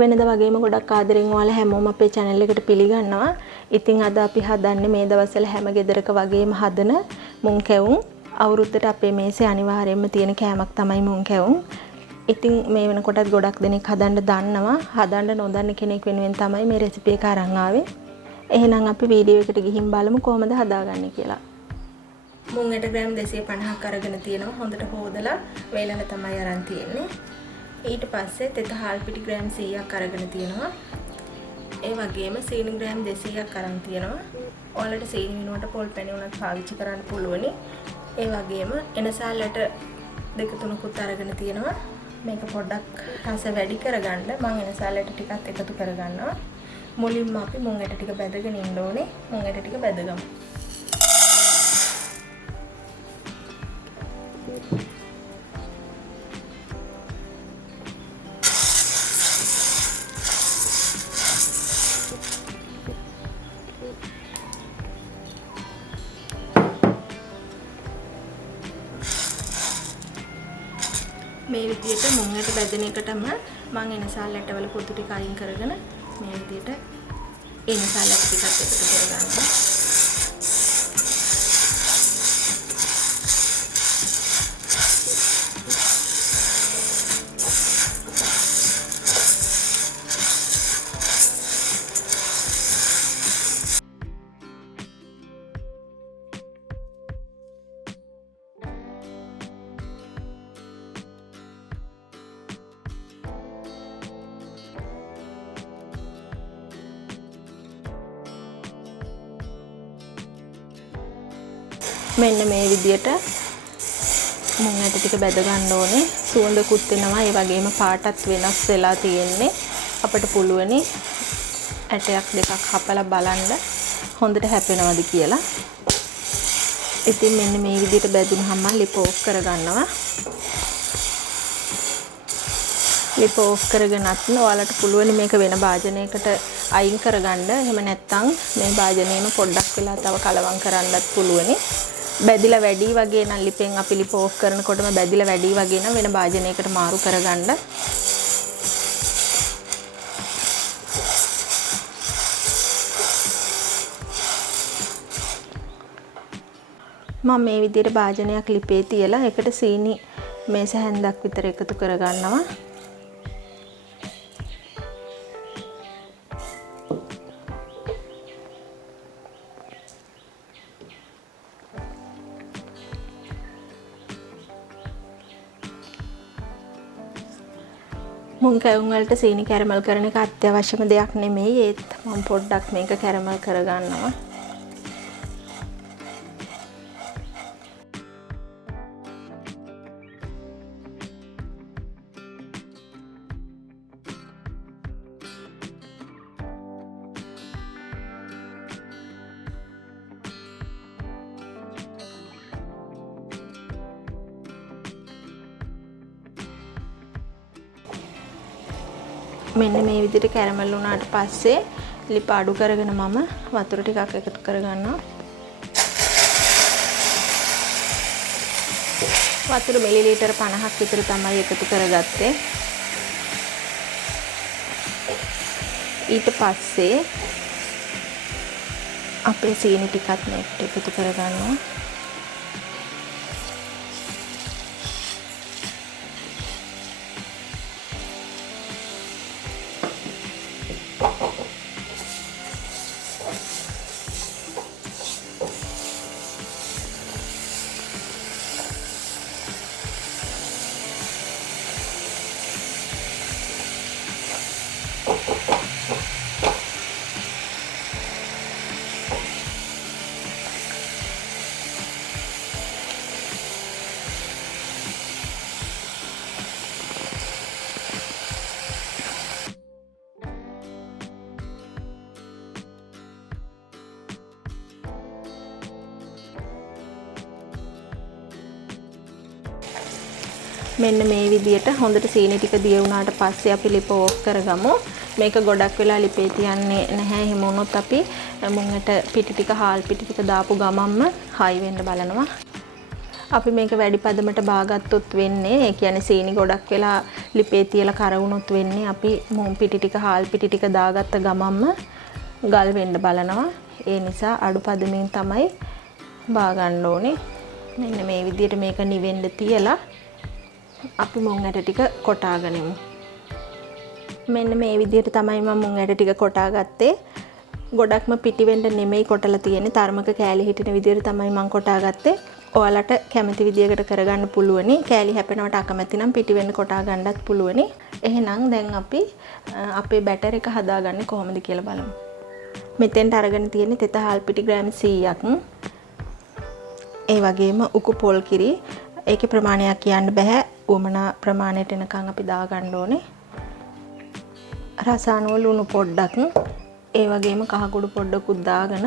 වෙනද වගේම ගොඩක් ආදරෙන් ඔයාලා හැමෝම අපේ channel එකට පිළිගන්නවා. ඉතින් අද අපි හදන්නේ මේ දවස්වල හැම ගෙදරක වගේම හදන මුන් කැවුම්. අවුරුද්දට අපේ මේසේ අනිවාර්යයෙන්ම තියෙන කෑමක් තමයි මුන් කැවුම්. ඉතින් මේ වෙනකොටත් ගොඩක් දෙනෙක් හදන්න දන්නවා. හදන්න නොදන්න කෙනෙක් වෙනුවෙන් තමයි මේ රෙසිපි එක අරන් ආවේ. එහෙනම් අපි වීඩියෝ එකට ගිහින් බලමු කොහොමද හදාගන්නේ කියලා. මුං 8 ග්‍රෑම් 250ක් අරගෙන තියෙනවා. හොඳට හොදලා වේලන තමයි අරන් තියෙන්නේ. ඊට පස්සේ තෙත හාල් පිටි ග්‍රෑම් 100ක් අරගෙන තියෙනවා. ඒ වගේම සීනි ග්‍රෑම් 200ක් අරන් තියෙනවා. ඔයාලට සීනි වෙනුවට පොල් පැණි උනත් පාවිච්චි කරන්න පුළුවනි. ඒ වගේම එනසාලට දෙක තුනකුත් අරගෙන තියෙනවා. මේක පොඩ්ඩක් රස වැඩි කරගන්න මම එනසාලට ටිකක් එකතු කරගන්නවා. මුලින්ම අපි මුං 8 ටික බැදගෙන ඉන්න ඕනේ. මුං 8 ටික බැදගමු. මේ විදිහට මුං 8 බැදෙන එකටම මම එනසාලට වල පොතු ටික අයින් කරගෙන මේ විදිහට එනසාලට ටිකක් එකතු කරගන්නවා. මෙන්න මේ විදියට මුං 8 ටික බැද ගන්න ඕනේ. සුවඳකුත් එනවා. ඒ වගේම පාටත් වෙනස් වෙලා තියෙන්නේ. අපිට පුළුවනි ඇටයක් දෙකක් හපලා බලන්න හොඳට හැපෙනවද කියලා. ඉතින් මෙන්න මේ විදියට බැදුනහම මම ලිප ඕෆ් කරගන්නවා. ලිප ඕෆ් කරගෙනත් ඔයාලට පුළුවනි මේක වෙන භාජනයකට අයින් කරගන්න. එහෙම නැත්නම් මේ භාජනයේම පොඩ්ඩක් වෙලා තව කලවම් කරන්නත් පුළුවනි. බැදිලා වැඩි වගේ නම් ලිපෙන් අපි ලිප ඕෆ් කරනකොටම බැදිලා වැඩි වගේ නම් වෙන භාජනයකට මාරු කරගන්න. මම මේ විදිහට භාජනයක් ලිපේ තියලා ඒකට සීනි මේස හැන්දක් විතර එකතු කරගන්නවා. මුං කැවුම් වලට සීනි කැරමල් කරන එක අත්‍යවශ්‍යම දෙයක් නෙමෙයි. ඒත් මම පොඩ්ඩක් මේක කැරමල් කරගන්නවා. මෙන්න මේ විදිහට කැරමල් වුණාට පස්සේ ලිප අඩු කරගෙන මම වතුර ටිකක් එකතු කරගන්නවා. වතුර මිලිලීටර 50ක් විතර තමයි එකතු කරගත්තේ. ඊට පස්සේ අපේ සීනි ටිකත් මේකට එකතු කරගන්නවා. මෙන්න මේ විදියට හොඳට සීනි ටික දිය වුණාට පස්සේ අපි ලිප ඕෆ් කරගමු. මේක ගොඩක් වෙලා ලිපේ තියන්නේ නැහැ. එහෙම වුණොත් අපි මුංගට පිටි ටික හාල් පිටි ටික දාපු ගමන්ම හයි වෙන්න බලනවා. අපි මේක වැඩි පදමට බාගත්තොත් වෙන්නේ ඒ කියන්නේ සීනි ගොඩක් වෙලා ලිපේ තියලා කර වුණොත් වෙන්නේ අපි මුං පිටි ටික හාල් පිටි ටික දාගත්ත ගමන්ම ගල් වෙන්න බලනවා. ඒ නිසා අඩු පදමින් තමයි බා ගන්න ඕනේ. මෙන්න මේ විදිහට මේක නිවෙන්න තියලා අපි මුං ඇට ටික කොටා ගනිමු. මෙන්න මේ විදිහට තමයි මම මුං ඇට ටික කොටා ගත්තේ. ගොඩක්ම පිටි වෙන්න නෙමෙයි කොටලා තියෙන්නේ. තරමක කෑලි හිටින විදිහට තමයි මම කොටා ගත්තේ. ඔයාලට කැමති විදිහකට කරගන්න පුළුවනි. කෑලි හැපෙනවට අකමැති නම් පිටි වෙන්න කොටා ගන්නත් පුළුවනි. එහෙනම් දැන් අපි අපේ බැටර් එක හදාගන්නේ කොහොමද කියලා බලමු. මෙතෙන්ට අරගෙන තියෙන්නේ තෙත හාල් පිටි ග්‍රෑම් 100ක්. ඒ වගේම උකු පොල් කිරි. ඒකේ ප්‍රමාණයක් කියන්න බෑ. උවමනා ප්‍රමාණයට එනකන් අපි දාගන්න ඕනේ. රසායන ලුණු පොඩ්ඩක්. ඒ වගේම කහකුඩු පොඩ්ඩකුත් දාගෙන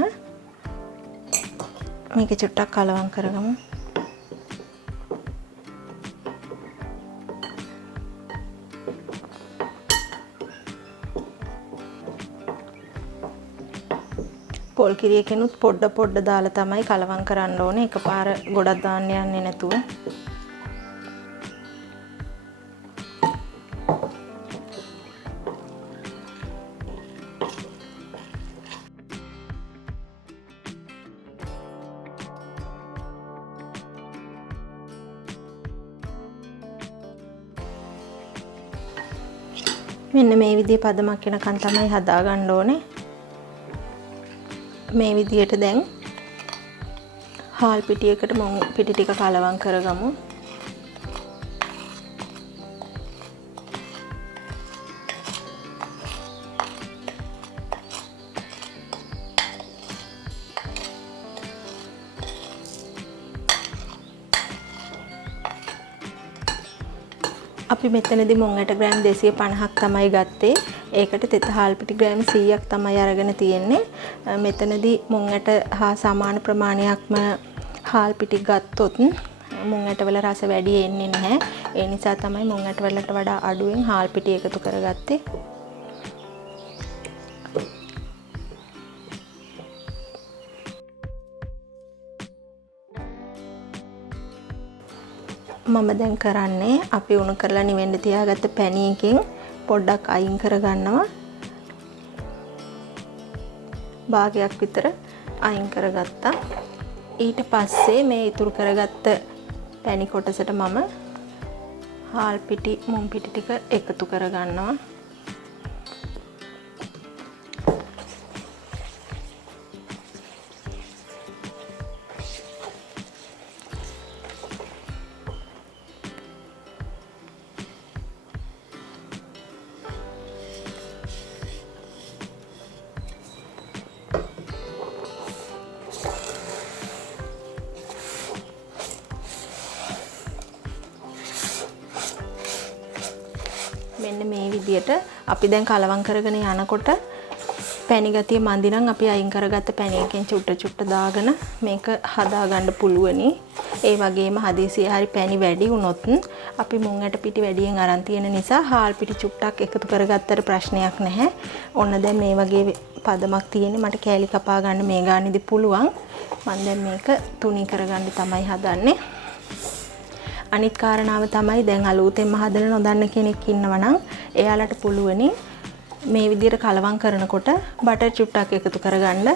මේක චුට්ටක් කලවම් කරගමු. පොල් කිරියකිනුත් පොඩ දාලා තමයි කලවම් කරන්න ඕනේ. එකපාර ගොඩක් දාන්න යන්නේ නැතුව. මෙන්න මේ විදිහේ පදමක් වෙනකන් තමයි හදා ගන්න ඕනේ. මේ විදිහට දැන් හාල් පිටියකට මුං පිටි ටික කලවම් කරගමු. අපි මෙතනදී මුං ඇට ග්‍රෑම් 250ක් තමයි ගත්තේ. ඒකට තෙත හාල් පිටි ග්‍රෑම් 100ක් තමයි අරගෙන තියෙන්නේ. මෙතනදී මුං ඇට හා සමාන ප්‍රමාණයක්ම හාල් පිටි ගත්තොත් මුං ඇටවල රස වැඩි එන්නේ නැහැ. ඒ නිසා තමයි මුං ඇටවලට වඩා අඩුවෙන් හාල් පිටි එකතු කරගත්තේ. මම දැන් කරන්නේ අපි උණු කරලා නිවෙන්න තියාගත්ත පැණියකින් පොඩ්ඩක් අයින් කරගන්නවා. භාගයක් විතර අයින් කරගත්තා. ඊට පස්සේ මේ ඉතුරු කරගත්ත පැණි කොටසට මම හාල් පිටි මුං පිටි ටික එකතු කරගන්නවා. මෙන්න මේ විදියට අපි දැන් කලවම් කරගෙන යනකොට පැණි ගතිය මන්දි නම් අපි අයින් කරගත්ත පැණියකින් චුට්ට දාගෙන මේක හදා ගන්න පුළුවනි. ඒ වගේම හදිසියේ හරි පැණි වැඩි වුණොත් අපි මුං ඇට පිටි වැඩියෙන් අරන් තියෙන නිසා හාල් පිටි චුට්ටක් එකතු කරගත්තට ප්‍රශ්නයක් නැහැ. ඔන්න දැන් මේ වගේ පදමක් තියෙන්නේ. මට කෑලි කපා ගන්න මේ ගානේදී පුළුවන්. මම දැන් මේක තුනී කරගන්න තමයි හදන්නේ. අනිත් කාරණාව තමයි දැන් අලුතෙන්ම හදන නොදන්න කෙනෙක් ඉන්නවා නම් එයාලට පුළුවනි මේ විදිහට කලවම් කරනකොට බටර් චුට්ටක් එකතු කරගන්න.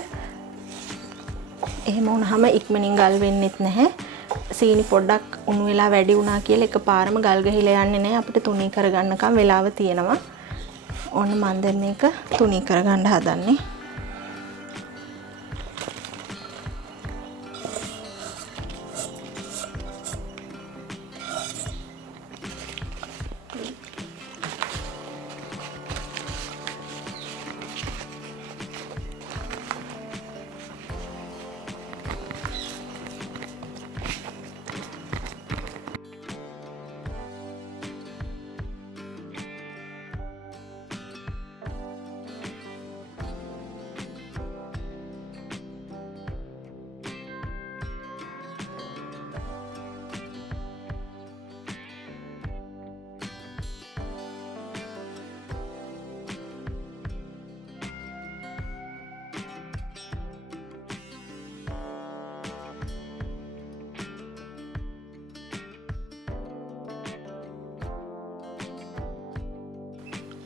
එහෙම වුණාම ඉක්මනින් ගල් වෙන්නෙත් නැහැ. සීනි පොඩ්ඩක් උණු වෙලා වැඩි වුණා කියලා එකපාරම ගල් ගහිලා යන්නේ නැහැ. අපිට තුනී කරගන්නකම් වෙලාව තියෙනවා. ඔන්න මම දැන් මේක තුනී කරගන්න හදන්නේ.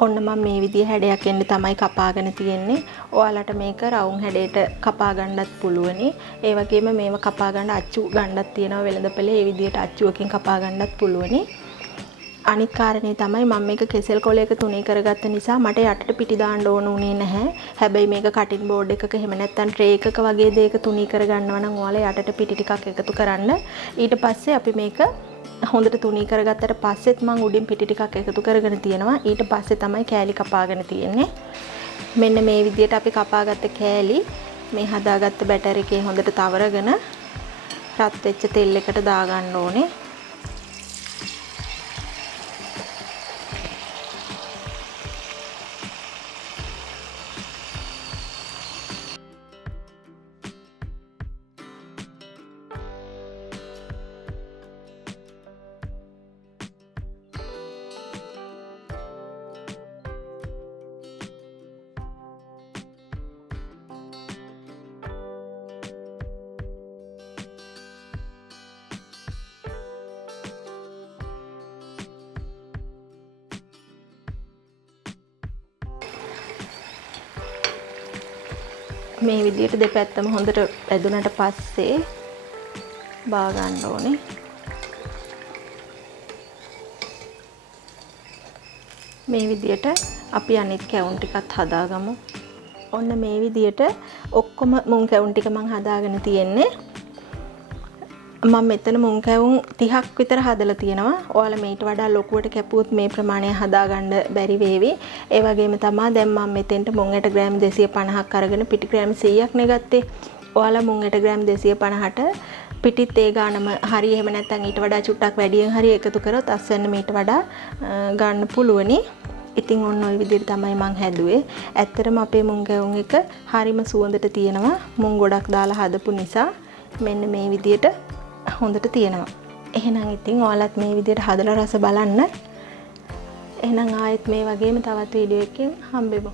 ඔන්න මම මේ විදිහ හැඩයක් එන්න තමයි කපාගෙන තියෙන්නේ. ඔයාලට මේක රවුම් හැඩයට කපා ගන්නත් පුළුවනි. ඒ වගේම මේව කපා ගන්න අච්චු ගන්නත් තියෙනවා වෙළඳපොලේ. ඒ විදිහට අච්චුවකින් කපා ගන්නත් පුළුවනි. අනිත් කාරණේ තමයි මම මේක කෙසෙල් කොලයක තුනී කරගත්ත නිසා මට යටට පිටි දාන්න ඕන උනේ නැහැ. හැබැයි මේක කටින් බෝඩ් එකක එහෙම නැත්නම් ට්‍රේ එකක වගේ දෙයක තුනී කරගන්නවා නම් ඔයාලා යටට පිටි ටිකක් එකතු කරන්න. ඊට පස්සේ අපි මේක හොඳට තුනී කරගත්තට පස්සෙත් මම උඩින් පිටි ටිකක් එකතු කරගෙන තියෙනවා. ඊට පස්සේ තමයි කෑලි කපාගෙන තියෙන්නේ. මෙන්න මේ විදිහට අපි කපාගත්ත කෑලි මේ හදාගත්ත බැටර් එකේ හොඳට තවරගෙන රත් වෙච්ච තෙල් එකට දාගන්න ඕනේ. මේ විදිහට දෙපැත්තම හොඳට ඇදුනට පස්සේ බා ගන්න ඕනේ. මේ විදිහට අපි අනිත් කැවුම් ටිකත් හදාගමු. ඔන්න මේ විදිහට ඔක්කොම මුං කැවුම් ටික මම හදාගෙන තියෙන්නේ. මම මෙතන මුං කැවුම් 30ක් විතර හදලා තියෙනවා. ඔයාලා මේට වඩා ලොකුවට කැපුවොත් මේ ප්‍රමාණය හදාගන්න බැරි වේවි. ඒ වගේම තමයි දැන් මම මෙතෙන්ට මුං ඇට ග්‍රෑම් 250ක් අරගෙන පිටි ග්‍රෑම් 100ක් නේ ගත්තේ. ඔයාලා මුං ඇට ග්‍රෑම් 250ට පිටිත් ඒ ගානම හරි එහෙම නැත්නම් ඊට වඩා චුට්ටක් වැඩියෙන් හරි එකතු කරොත් අස්වැන්න මීට වඩා ගන්න පුළුවනි. ඉතින් ඔන්න ඔය විදිහට තමයි මං හැදුවේ. ඇත්තටම අපේ මුං කැවුම් එක හරිම සුවඳට තියෙනවා. මුං ගොඩක් දාලා හදපු නිසා මෙන්න මේ විදිහට හොඳට තියෙනවා. එහෙනම් ඉතින් ඔයාලත් මේ විදිහට හදලා රස බලන්න. එහෙනම් ආයෙත් මේ වගේම තවත් වීඩියෝ එකකින් හම්බෙමු.